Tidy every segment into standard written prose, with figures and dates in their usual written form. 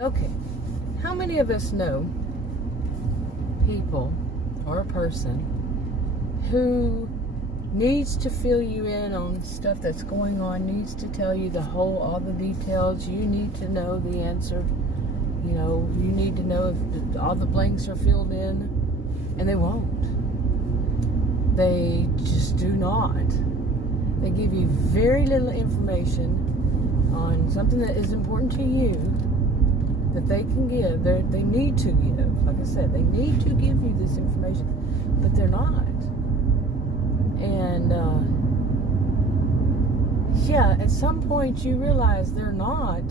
Okay, how many of us know people or a person who needs to fill you in on stuff that's going on, needs to tell you all the details, you need to know the answer, you need to know if all the blanks are filled in, and they won't. They just do not. They give you very little information on something that is important to you that they can give. They need to give. Like I said, they need to give you this information, but they're not. And at some point you realize they're not,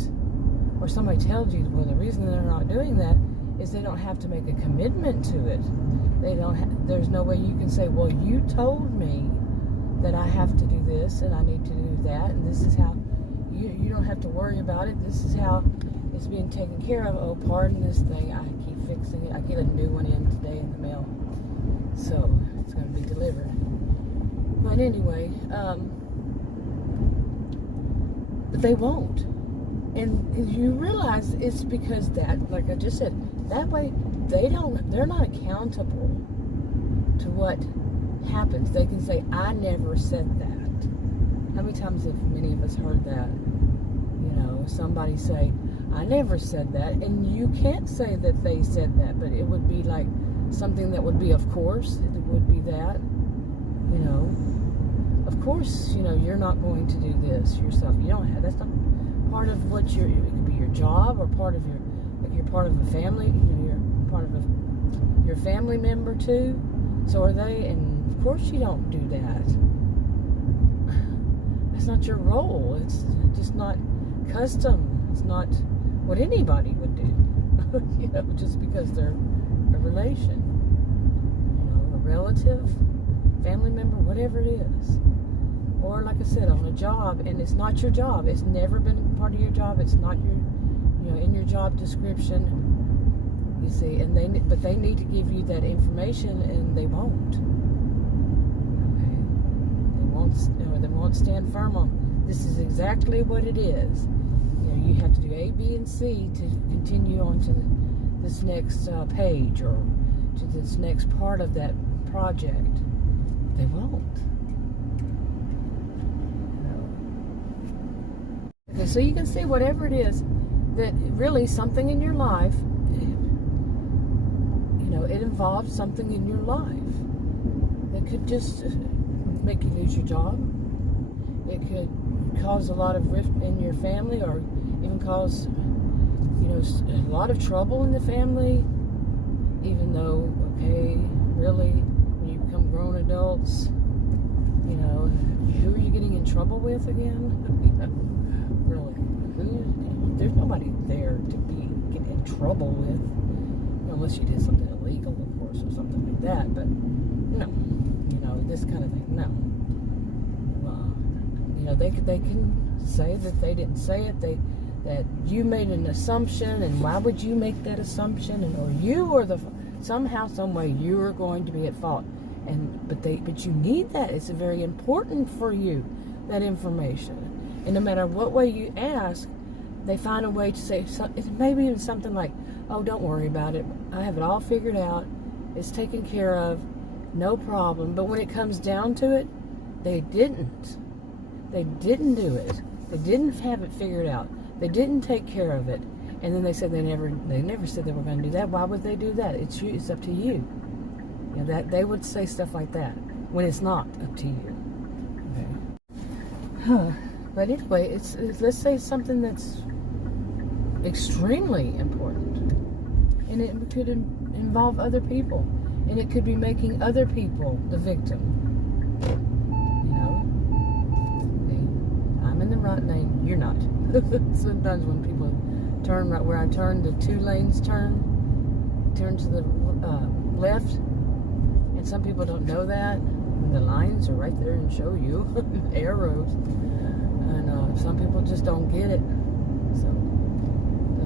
or somebody tells you, well, the reason they're not doing that is they don't have to make a commitment to it. There's no way you can say, well, you told me that I have to do this and I need to do that, and this is how. You don't have to worry about it. This is how it's being taken care of. Oh, pardon this thing. I keep fixing it. I get a new one in today in the mail. So it's going to be delivered. But anyway, but they won't. And you realize it's because that, like I just said, that way they're not accountable to what happens. They can say, I never said that. How many times have many of us heard that? Somebody say, I never said that. And you can't say that they said that, but it would be like something that would be, of course, it would be that, of course, you're not going to do this yourself. You don't have, that's not part of what it could be your job, or part of if you're part of a family, you're part of your family member too. So are they, and of course you don't do that. It's not your role. It's just not custom. It's not what anybody would do. Just because they're a relation, a relative, family member, whatever it is. Or like I said, on a job, and it's not your job. It's never been part of your job. It's not your, in your job description. You see, but they need to give you that information, and they won't. They won't stand firm on this is exactly what it is. You have to do A, B, and C to continue on to this next page, or to this next part of that project. They won't. Okay, so you can see whatever it is that really something in your life, it involves something in your life that could just make you lose your job. It could cause a lot of rift in your family, or even cause, a lot of trouble in the family. Even though, okay, really, when you become grown adults, who are you getting in trouble with again? Really, there's nobody there to get in trouble with, unless you did something illegal, of course, or something like that. But no, this kind of thing, no. They can say that they didn't say it. That you made an assumption, and why would you make that assumption? Or you are somehow, some way, you are going to be at fault. But you need that. It's very important for you, that information. And no matter what way you ask, they find a way to say maybe even something like, "Oh, don't worry about it. I have it all figured out. It's taken care of. No problem." But when it comes down to it, they didn't. They didn't do it. They didn't have it figured out. They didn't take care of it. And then they said they never said they were going to do that. Why would they do that? It's up to you. That they would say stuff like that when it's not up to you. Okay. But anyway, let's say something that's extremely important, and it could involve other people, and it could be making other people the victim. I'm in the right lane, you're not. Sometimes when people turn right where I turn, the 2 lanes turn to the left, and some people don't know that. And the lines are right there and show you arrows, and some people just don't get it. So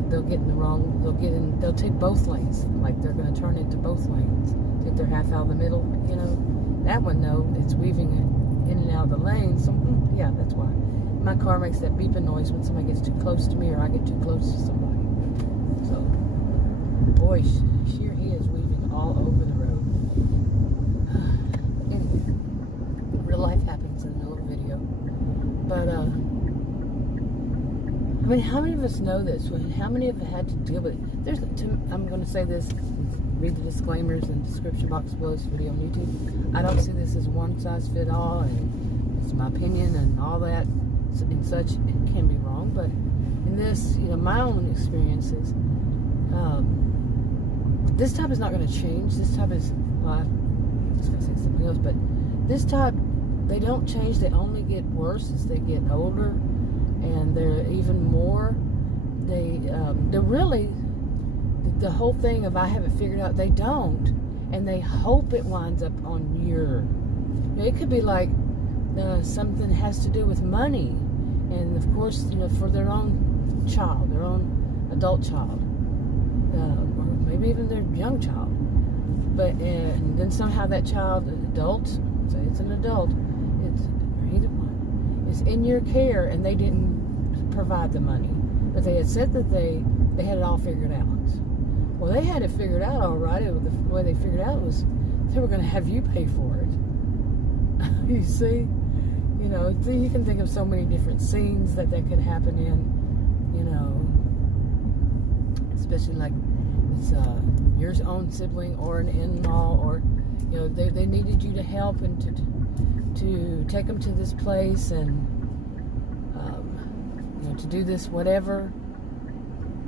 they'll get in the wrong. They'll take both lanes, like they're going to turn into both lanes. Take their half out of the middle. That one, no, it's weaving in and out of the lane. So yeah, that's why my car makes that beeping noise when somebody gets too close to me, or I get too close to somebody. boy, here he is weaving all over the road. Anyway, real life happens in a little video. But, I mean, how many of us know this? How many of us had to deal with it? I'm going to say this, read the disclaimers in the description box below this video on YouTube. I don't see this as one size fit all, and it's my opinion and all that and such. It can be wrong, but in this, my own experiences, this type is not going to change. This type is, well, I was going to say something else, but this type, they don't change. They only get worse as they get older, and they're even more. They're really, the whole thing of I have it figured out. They don't, and they hope it winds up on it could be like something has to do with money, and of course, for their own child, their own adult child, or maybe even their young child. But and then somehow that child, adult, say it's an adult, it's or either one, is in your care, and they didn't provide the money, but they had said that they had it all figured out. Well, they had it figured out all right. The way they figured it out was they were going to have you pay for it. You see, you can think of so many different scenes that could happen in. Especially like it's your own sibling or an in-law, or they needed you to help and to take them to this place and to do this whatever,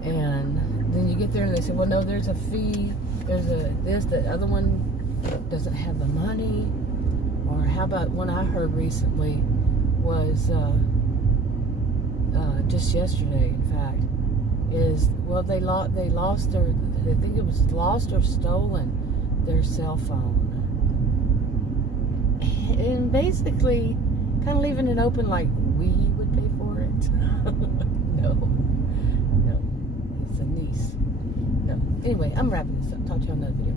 and then you get there and they say, well, no, there's a fee, there's the other one doesn't have the money. Or how about one I heard recently was just yesterday, in fact, is, well, they lost their, I think it was lost or stolen their cell phone. And basically kind of leaving it open like we would pay for it. No, it's a niece. No. Anyway, I'm wrapping this up. Talk to you on another video.